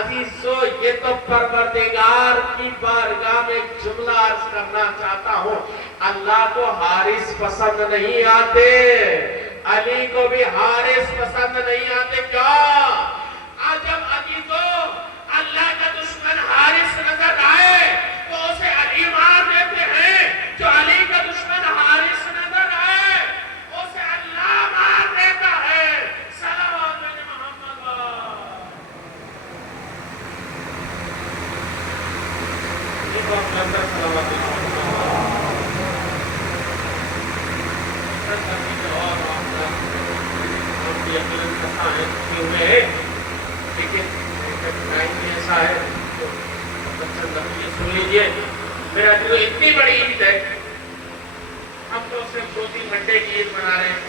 عزیزو یہ تو پروردگار کی بارگاہ میں ایک جملہ عرض کرنا چاہتا ہوں، اللہ کو حارث پسند نہیں آتے، علی کو بھی حارث پسند نہیں آتے. کیا آج جب عزیزو اللہ کا دشمن حارث نظر آئے تو اسے علی مار دیتے ہیں، جو علی کا دشمن حارث نظر آئے اسے اللہ مار دیتا ہے. صلوات علی محمد. یہ بات لندر صلوات علی لیکن ایسا ہے سن لیجیے. میرا جو اتنی بڑی عید ہے، ہم تو صرف 2-3 گھنٹے کی عید منا رہے ہیں.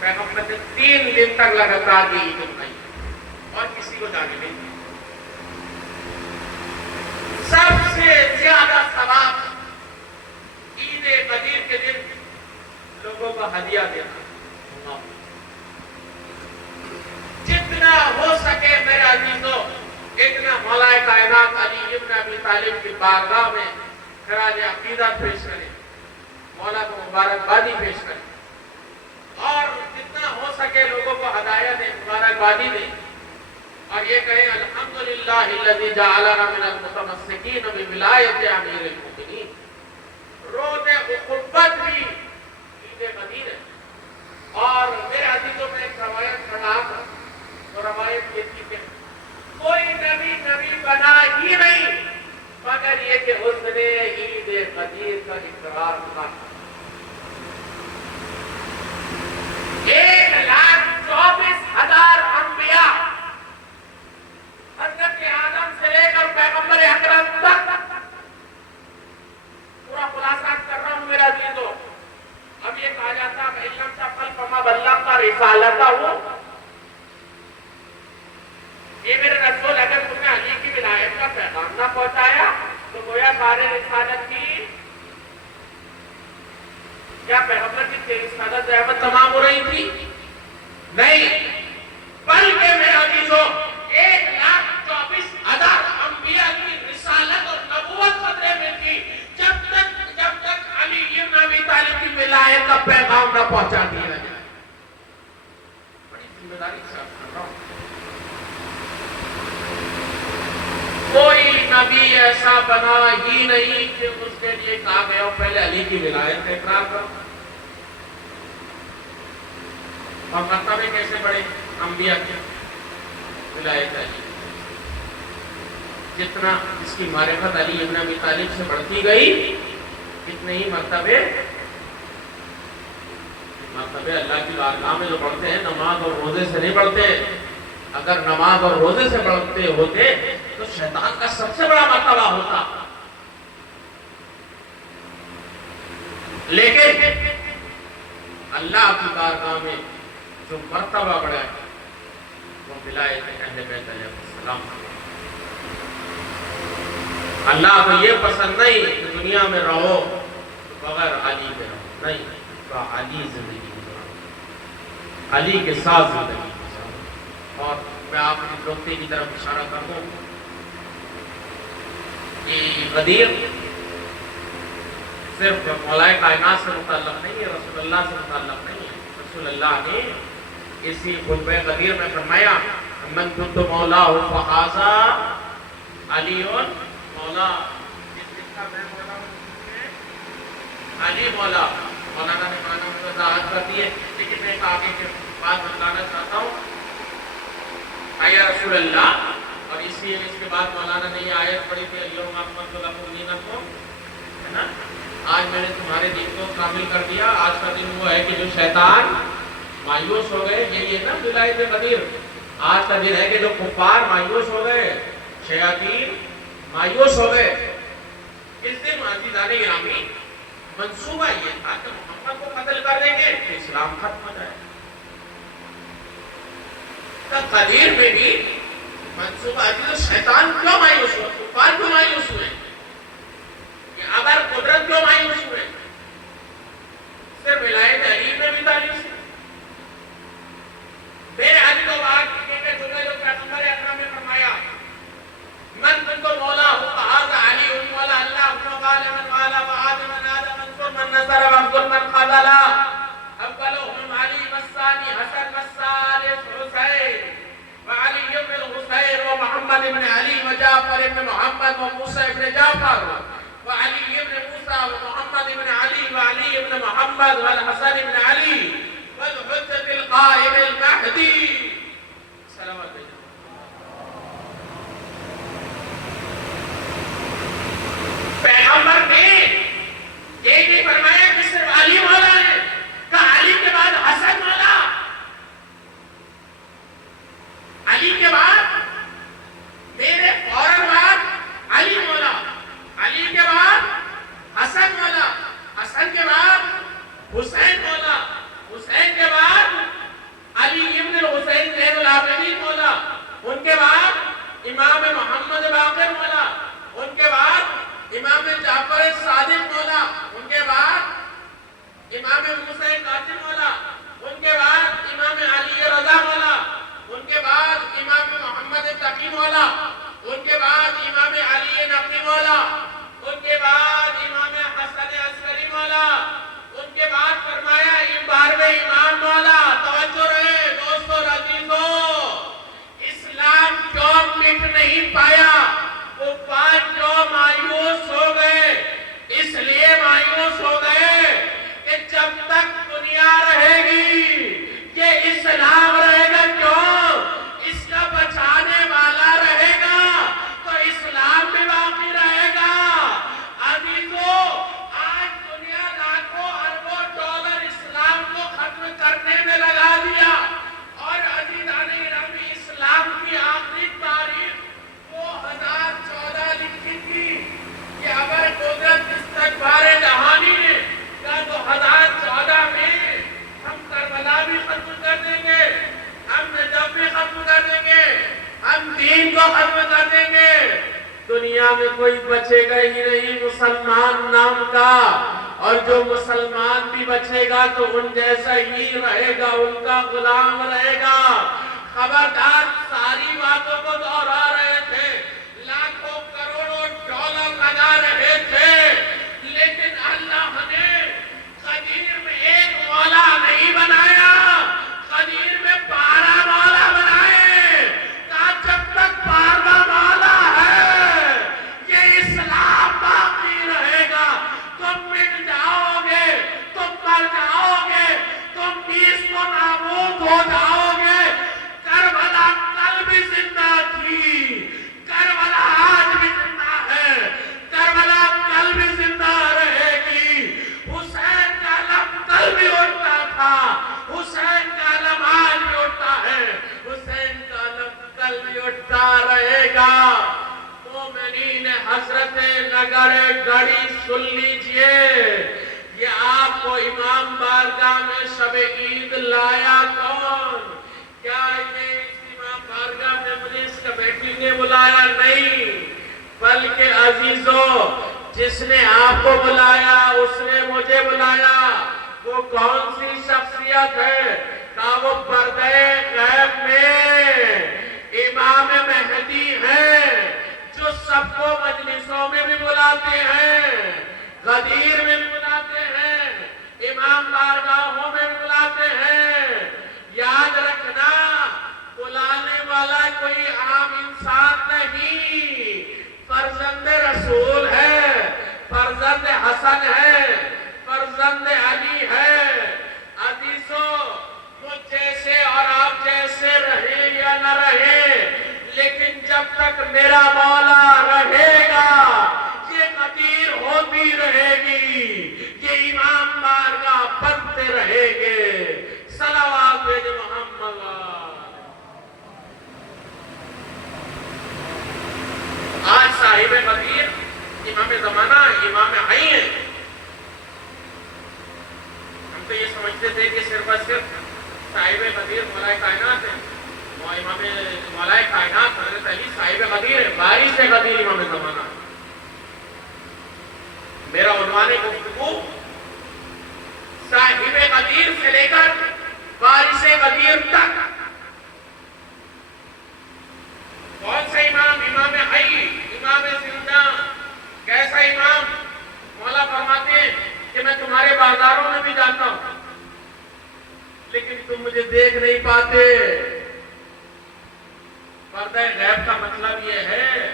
پیغمبر نے 3 دن تک لگاتار کی عید منائی اور کسی کو جانے نہیں دی. سب سے زیادہ ثواب عید غدیر کے دن لوگوں کو ہدیہ دینا. جتنا ہو سکے میرے عزیزو اتنا مولا کائنات علی ابن ابی طالب کی بارگاہ میں خراج عقیدت پیش کریں، مولا کو مبارکبادی پیش کریں، اور جتنا ہو سکے لوگوں کو ہدایت دیں، مبارکبادی دیں، اور یہ کہیں الحمدللہ الذی جعلنا من المتمسکین بولایت امیر المؤمنین. روز اخوت بھی عید غدیر ہے. اور میرے عزیزوں میں ایک روایت پڑھا تھا، وہ روایت یہ تھی کہ کوئی نبی بنا ہی نہیں مگر یہ کہ اس نے عید غدیر کا اقرار تھا. 1,24,000 انبیاء حضرت آدم سے لے کر پیغمبر اکرم تک، پورا خلاصہ کر رہا ہوں میرا عزیزو. اب یہ کہا جاتا ہے علم شفل فما بلغ کا رسالتہ ہو. یہ میرے رسول اگر تم نے علی کی ولایت کا پیغام نہ پہنچایا تو گویا سارے رسالت کی کیا پیغمبر کی رسالت زحمت تمام ہو رہی تھی؟ نہیں، بلکہ میرے عزیزو 1,24,000 انبیاء کی رسالت اور نبوت خطرے میں تھی جب تک علی ابن ابی طالب کی ولایت کا پیغام نہ پہنچا دیا جائے. بڑی ذمہ داری سے آپ کر رہا ہوں. کوئی نبی ایسا بنا ہی نہیں کہ اس کے لیے کہا گیا پہلے علی کی ولایت کا اقرار کرو. اور مرتبے کیسے بڑھے انبیاء کی ولایت علی. جتنا اس کی معرفت علی ابن ابی طالب سے بڑھتی گئی اتنے ہی مرتبے اللہ کی بارگاہ میں جو بڑھتے ہیں نماز اور روزے سے نہیں بڑھتے. اگر نماز اور روزے سے بڑھتے ہوتے تو شیطان کا سب سے بڑا مرتبہ ہوتا. لیکن اللہ کی بارگاہ میں جو مرتبہ بڑھا ہے وہ ولایت اہل بیت علیہ السلام. اللہ کو یہ پسند نہیں کہ دنیا میں رہو بغیر علی کے رہو. نہیں، تو علی زندگی گزارو، علی کے ساتھ زندگی گزارو. اور میں آپ کی نقطے کی طرف اشارہ کر دوں کہ غدیر صرف مولا کائنات سے متعلق نہیں ہے، رسول اللہ سے متعلق نہیں ہے. رسول اللہ نے اسی خطبہ غدیر میں فرمایا من کنت مولا فہذا علی مولا. جس کا میں مولا ہوں علی مولا. مولانا نے معنی میں وضاحت کر دی ہے، لیکن میں ایک آگے کے بات بتانا چاہتا ہوں. یا رسول اللہ، اور اس کے بعد مولانا نے یہ آیت پڑھی تھی اليوم اکملت لکم دینکم، ہے نا، آج میں نے تمہارے دین کو کامل کر دیا. آج کا دن وہ ہے کہ جو شیطان مایوس ہو گئے، یہی ہے نا ولایت غدیر. آج کا دن ہے کہ جو کفار مایوس ہو گئے، شیاطین مایوس ہو گئے. اس دن عزیزان گرامی منصوبہ یہ تھا کہ محمد کو قتل کر دیں گے تو اسلام ختم ہو جائے. غدیر میں بھی منصوبہ شیطان کیوں مایوس ہوا، کفار کیوں مایوس ہوئے، اگر قدرت کیوں مایوس ہوئے، صرف ولایت علی میں بھی مایوس ہوئے. میرے حج کو بات کہ جو پیغمبر اکرم نے فرمایا محمد و موسیٰ ابن جعفر و علی ابن موسیٰ و محمد ابن علی و علی ابن محمد و الحسن ابن علی والحجت القائم المہدی. سلامت بھیجو. پیغمبر نے یہ نہیں فرمایا کہ صرف علی مولا ہے، کہا علی کے بعد حسن مولا، علی کے بعد میرے فوراً بعد علی مولا، علی کے بعد حسن مولا، حسن کے بعد حسین مولا، حسین کے بعد علی ابن الحسین زین العابدین مولا، ان کے بعد امام محمد باقر مولا، ان کے بعد امام جعفر صادق مولا، ان کے بعد امام موسیٰ کاظم مولا، ان کے بعد امام علی رضا مولا، ان کے بعد امام محمد تقی مولا، ان کے بعد امام علی نقی مولا، ان کے بعد امام حسن عسکری مولا، ان کے بعد فرمایا 12ویں امام مولا. توجہ رہے دوستو اور عزیزو، اسلام کیوں مٹ نہیں پایا؟ کفار کیوں مایوس ہو گئے؟ اس لیے مایوس ہو گئے کہ جب تک دنیا رہے گی یہ اسلام رہے گا. کیوں؟ اس کا بچانے والا رہے گا تو اسلام بھی باقی رہے گا. عزیزو، آج دنیا لاکھوں اربوں ڈالر اسلام کو ختم کرنے میں لگا دیا، اور عزیزان گرامی اسلام کی آخری تاریخ 2014 لکھی تھی کہ اگر قدرت استغفار جہانی نے کہا 2014 میں ہم کربلا بھی ختم کر دیں گے، ہم نجف بھی ختم کر دیں گے، ہم دین کو ختم کر دیں گے، دنیا میں کوئی بچے گا ہی نہیں مسلمان نام کا، اور جو مسلمان بھی بچے گا تو ان جیسا ہی رہے گا، ان کا غلام رہے گا. خبردار، ساری باتوں کو دہرا رہے تھے، لاکھوں کروڑوں ڈالر لگا رہے تھے، لیکن اللہ نے قدیر میں ایک مولا نہیں بنایا، قدیر میں 12 مولا بنائے. کہا جب تک 12واں مولا ہے یہ اسلام باقی رہے گا. تم مٹ جاؤ گے، تم مر جاؤ گے، تم نیست و نابود ہو جاؤ گے. کربلا کل بھی زندہ تھی، کربلا آج بھی زندہ ہے، کربلا کل بھی زندہ رہے گی. حسین کا علم کل بھی اٹھتا تھا، حسین کا علم آج بھی اٹھتا ہے، حسین کا علم کل بھی اٹھتا رہے گا. مومنین حضرت نگر گڑھی سن لیجئے، یہ آپ کو امام بارگاہ میں شب عید لایا کون؟ کیا یہ امام بارگاہ میں پولیس کمیٹی نے بلایا؟ نہیں، بلکہ عزیزو جس نے آپ کو بلایا اس نے مجھے بلایا. وہ کون سی شخصیت ہے؟ کہا وہ پردہ غیب میں امام مہدی ہیں، جو سب کو مجلسوں میں بھی بلاتے ہیں، غدیر میں بھی بلاتے ہیں، امام بارگاہوں میں بھی بلاتے ہیں. یاد رکھنا، بلانے والا کوئی عام انسان نہیں، فرزند رسول ہے، فرزند حسن ہے، فرزند علی ہے. عزیزو، مجھ جیسے اور آپ جیسے رہے یا نہ رہے، لیکن جب تک میرا مولا رہے گا یہ قدیر ہوتی رہے گی، یہ امام بارگاہ بنتے رہے گے. صلوات بھیجو محمد. آج صاحب قدیر امام زمانہ، امام حی ہیں. ہم تو یہ سمجھتے تھے کہ صرف اور صرف صاحب قدیر مولا کائنات ہیں، امام مولا کائنات حضرت علی صاحب قدیر ہے، وارث قدیر امام زمانہ. میرا عنوان گفتگو صاحب قدیر سے لے کر وارث قدیر تک. کون سا امام؟ امام حی، امام زندہ. کیسا امام؟ مولا فرماتے ہیں کہ میں تمہارے بازاروں میں بھی جاتا ہوں لیکن تم مجھے دیکھ نہیں پاتے. پردہ غیب کا مطلب یہ ہے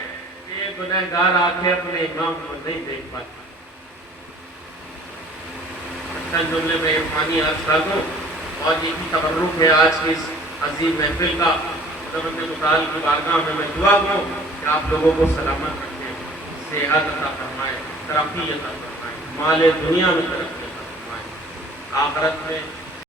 کہ گنہگار آنکھیں اپنے امام کو نہیں دیکھ پاتی. اچھا جملے میں عرفانی عرض کر دوں اور یہی تبرک ہے آج کی اس عظیم محفل کا. خداوند متعال کی بارگاہ میں دعا کروں کہ آپ لوگوں کو سلامت رکھیں, صحت عطا فرمائے, ترقی عطا فرمائے, مال دنیا میں ترقی عطا فرمائے, آخرت میں